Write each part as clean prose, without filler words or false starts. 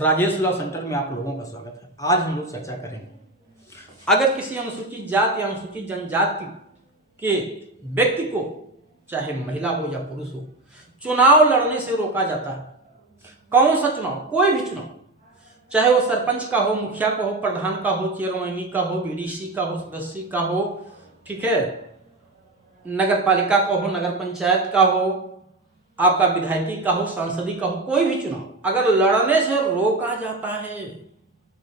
Rajesh law centre में आप लोगों का स्वागत है। आज हम लोग चर्चा करेंगे, अगर किसी अनुसूचित जाति या अनुसूचित जनजाति के व्यक्ति को, चाहे महिला हो या पुरुष हो, चुनाव लड़ने से रोका जाता है। कौन सा चुनाव? कोई भी चुनाव, चाहे वो सरपंच का हो, मुखिया का हो, प्रधान का हो, चेयरमैनी का हो, बीडीसी का हो, सदस्य का हो, ठीक है, नगर पालिका का हो, नगर पंचायत का हो, आपका विधायकी का हो, सांसदी का हो, कोई भी चुनाव अगर लड़ने से रोका जाता है,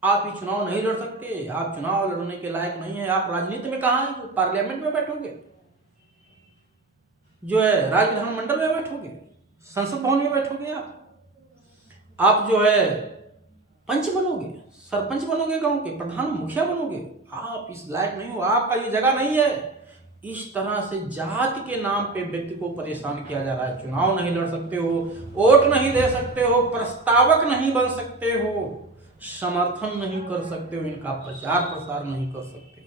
आप ये चुनाव नहीं लड़ सकते, आप चुनाव लड़ने के लायक नहीं है। आप राजनीति में कहाँ हैं? पार्लियामेंट में बैठोगे, जो है राज्य विधानमंडल में बैठोगे, संसद भवन में बैठोगे, आप जो है पंच बनोगे, सरपंच बनोगे, गांव के प्रधान, मुखिया बनोगे, आप इस लायक नहीं हो, आपका ये जगह नहीं है। इस तरह से जाति के नाम पे व्यक्ति को परेशान किया जा रहा है। चुनाव नहीं लड़ सकते हो, वोट नहीं दे सकते हो, प्रस्तावक नहीं बन सकते हो, समर्थन नहीं कर सकते हो, इनका प्रचार प्रसार नहीं कर सकते।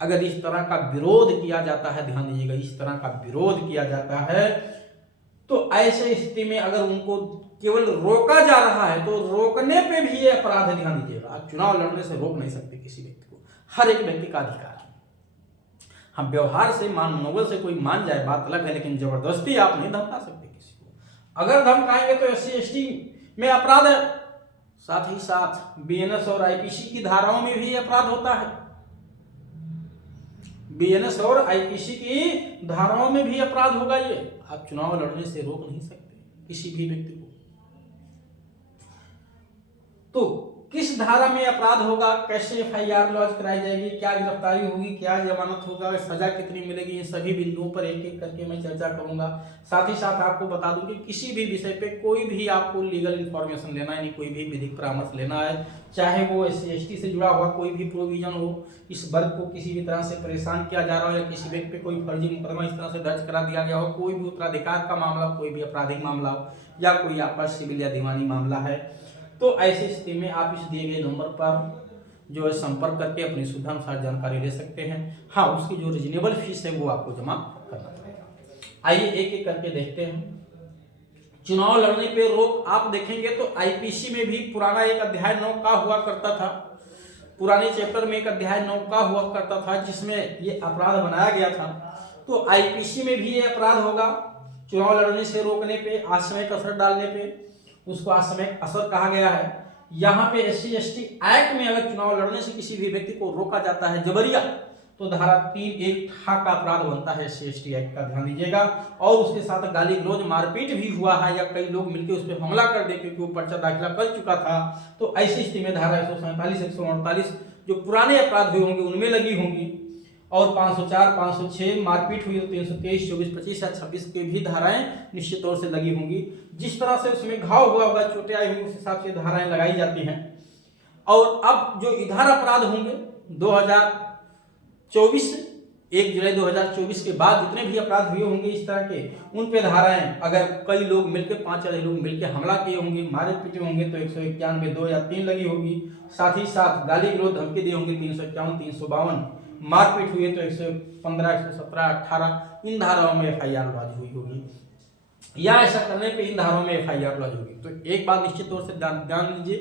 अगर इस तरह का विरोध किया जाता है, ध्यान दीजिएगा, इस तरह का विरोध किया जाता है तो ऐसे स्थिति में अगर उनको केवल रोका जा रहा है तो रोकने पे भी ये अपराध है। ध्यान दीजिएगा, आप चुनाव लड़ने से रोक नहीं सकते किसी व्यक्ति को, हर एक व्यक्ति का अधिकार है। हम व्यवहार से, मनोबल से कोई मान जाए बात अलग है, लेकिन जबरदस्ती आप नहीं धमका सकते किसी को। अगर धमकाएंगे तो SC ST में अपराध है, साथ ही साथ BNS और IPC की धाराओं में भी अपराध होता है। BNS और IPC की धाराओं में भी अपराध होगा। ये आप चुनाव लड़ने से रोक नहीं सकते किसी भी व्यक्ति को। तो किस धारा में अपराध होगा, कैसे FIR लॉन्च कराई जाएगी, क्या गिरफ्तारी होगी, क्या जमानत होगा, सजा कितनी मिलेगी, इन सभी बिंदुओं पर एक एक करके मैं चर्चा करूंगा। साथ ही साथ आपको बता दूं कि किसी भी विषय पे कोई भी आपको लीगल इंफॉर्मेशन लेना है, नहीं कोई भी विधिक परामर्श लेना है, चाहे वो SC ST से जुड़ा हुआ कोई भी प्रोविजन हो, इस वर्ग को किसी भी तरह से परेशान किया जा रहा हो, या किसी व्यक्ति पे कोई फर्जी मुकदमा इस तरह से दर्ज करा दिया गया हो, कोई भी उत्तराधिकार का मामला, कोई भी आपराधिक मामला हो, या कोई आपका सिविल या दीवानी मामला है, तो ऐसी स्थिति में आप इस दिए गए नंबर पर जो है संपर्क करके अपनी सुविधा अनुसार जानकारी ले सकते हैं। हाँ, उसकी जो रीजनेबल फीस है वो आपको जमा करना पड़ेगा। आइए एक एक करके देखते हैं। चुनाव लड़ने पे रोक आप देखेंगे तो IPC में भी पुराना एक अध्याय 9 का हुआ करता था, पुराने चैप्टर में एक अध्याय 9 का हुआ करता था जिसमें ये अपराध बनाया गया था। तो IPC में भी ये अपराध होगा, चुनाव लड़ने से रोकने पे, आश्रय असर डालने पे, उसको आश्रय असर कहा गया है। यहाँ पे SC ST एक्ट में अगर चुनाव लड़ने से किसी भी व्यक्ति को रोका जाता है जबरिया, तो धारा 3(1) का अपराध बनता है SC ST एक्ट का, ध्यान दीजिएगा। और उसके साथ गाली गलौज, मारपीट भी हुआ है, या कई लोग मिलकर उस पर हमला कर दे क्योंकि वो पर्चा दाखिला कर चुका था, तो ऐसी स्थिति में धारा 147, 148 जो पुराने अपराध हुए होंगे उनमें लगी होंगी, और 504, 506 मारपीट हुई तो 323, 24, 25 या 26 के भी धाराएं निश्चित तौर से लगी होंगी। जिस तरह से उसमें घाव हुआ होगा, चोटें आई होंगी, उस हिसाब से धाराएं लगाई जाती हैं। और अब जो इधर अपराध होंगे 2024 से 1 जुलाई 2024 के बाद जितने भी अपराध हुए होंगे इस तरह के, उन पे धाराएं, अगर कई लोग मिलकर, 5 या 6 लोग मिलकर हमला किए होंगे, मारे पीटे होंगे, तो 191, 2 या 3 लगी होगी। साथ ही साथ गाली गलौज, धमकी दी होंगी 351, 352, मारपीट हुई तो 115, 117, 18 इन धाराओं में FIR लॉन्च हुई होगी, या ऐसा करने पे इन धाराओं में FIR लॉन्च होगी। तो एक बात निश्चित तौर से ध्यान दीजिए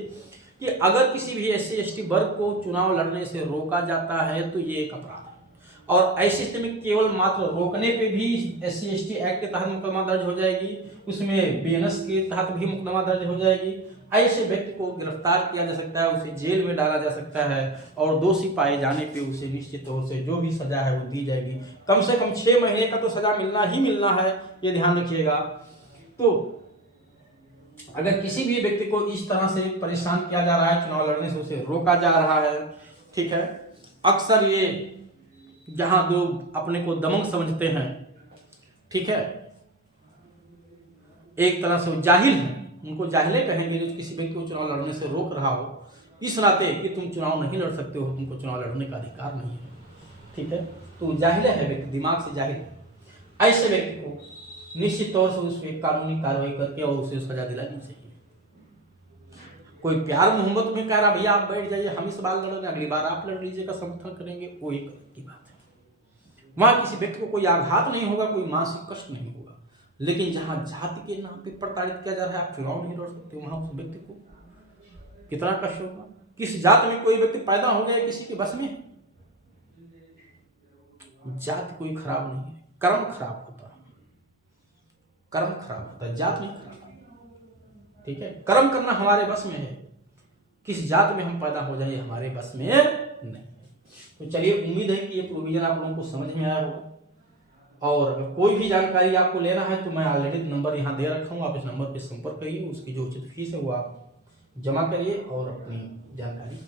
कि अगर किसी भी SC ST वर्ग को चुनाव लड़ने से रोका जाता है तो ये एक अपराध है। और ऐसी स्थिति में केवल मात्र रोकने पे भी SC ST एक्ट के तहत मुकदमा दर्ज हो जाएगी, उसमें BNS के तहत भी मुकदमा दर्ज हो जाएगी। ऐसे व्यक्ति को गिरफ्तार किया जा सकता है, उसे जेल में डाला जा सकता है, और दोषी पाए जाने पे उसे निश्चित तौर से जो भी सजा है वो दी जाएगी। कम से कम 6 महीने का तो सजा मिलना ही मिलना है, ये ध्यान रखिएगा। तो अगर किसी भी व्यक्ति को इस तरह से परेशान किया जा रहा है, चुनाव लड़ने से उसे रोका जा रहा है, ठीक है, अक्सर ये जहां लोग अपने को दबंग समझते हैं, ठीक है, एक तरह से जाहिल है, उनको जाहिले कहेंगे जो किसी व्यक्ति को चुनाव लड़ने से रोक रहा हो इस नाते कि तुम चुनाव नहीं लड़ सकते हो, तुमको चुनाव लड़ने का अधिकार नहीं है, ठीक है, तो जाहिल है व्यक्ति, दिमाग से जाहिल है। ऐसे व्यक्ति को निश्चित तौर से उस पर कानूनी कार्रवाई करके और उसे सजा दिलानी चाहिए। कोई प्यार मोहब्बत में कह रहा भैया आप बैठ जाइए, हम इस बार लड़ेंगे, अगली बार आप लड़ लीजिएगा, समर्थन करेंगे, वो एक की बात है। वहां किसी व्यक्ति को कोई आघात नहीं होगा, कोई मानसिक कष्ट नहीं होगा। लेकिन जहां जाति के नाम पे प्रताड़ित किया जा रहा है, आप चुनाव नहीं लड़ सकते, वहां उस व्यक्ति को कितना कष्ट होगा। किस जात में कोई व्यक्ति पैदा हो जाए किसी के बस में है? जात कोई खराब नहीं है, कर्म खराब होता है, कर्म खराब होता है, जात नहीं खराब। ठीक है, कर्म करना हमारे बस में है, किस जात में हम पैदा हो जाए हमारे बस में नहीं। तो चलिए, उम्मीद है कि ये प्रोविजन आप लोगों को समझ में आया होगा। और अगर कोई भी जानकारी आपको लेना है तो मैं ऑलरेडी नंबर यहाँ दे रखा हूँ, आप इस नंबर पर संपर्क करिए, उसकी जो उचित फीस है वो आप जमा करिए और अपनी जानकारी